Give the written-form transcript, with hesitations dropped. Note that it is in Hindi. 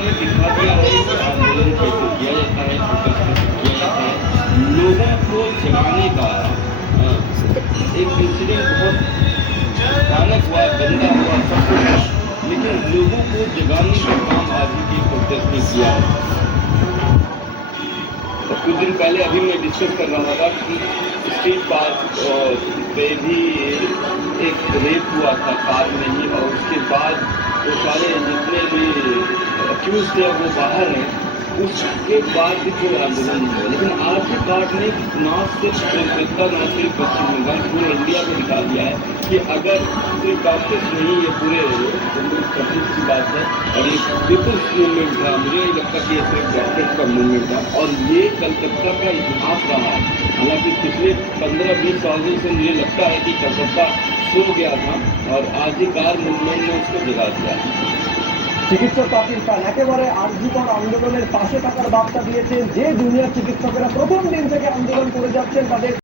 ने दिखा दिया है कि आंदोलन कैसे किया जाता है, प्रोटेस्ट कैसे किया जाता है। लोगों को जगाने का एक इंसिडेंट बहुत भयानक हुआ, गंदा हुआ, सब कुछ हुआ, लेकिन लोगों को जगाने का काम आज के प्रोटेस्ट ने किया है। कुछ दिन पहले अभी मैं डिस्कस कर रहा था कि स्ट्रीट पार्क पे भी एक रेप हुआ था कार में ही, और उसके बाद वो सारे जितने भी अक्यूज थे वो बाहर हैं, उसके बाद भी कोई आंदोलन नहीं हुआ। लेकिन आज के कार्ड ने न सिर्फ कोलकाता, न सिर्फ पश्चिम बंगाल, पूरे इंडिया को दिखा दिया है कि अगर कोई डॉक्टर्स नहीं, ये पूरे जम्मू कश्मीर की बात है, और ये पीपुल्स मूवमेंट था, मुझे नहीं लगता कि ये सिर्फ डॉक्टर्स का मूवमेंट था, और ये कलकत्ता का इतिहास रहा है। हालांकि पिछले 15-20 सालों से मुझे लगता है कि कलकत्ता सो गया था, और आजीकार मूवमेंट ने उसको जगा दिया। চিকিৎসক পাকিস্তান একেবারে আরজিকর আন্দোলনের পাশে থাকার বার্তা দিয়েছেন। যে জুনিয়র চিকিৎসকেরা প্রথম দিন থেকে আন্দোলন করে যাচ্ছেন তাদের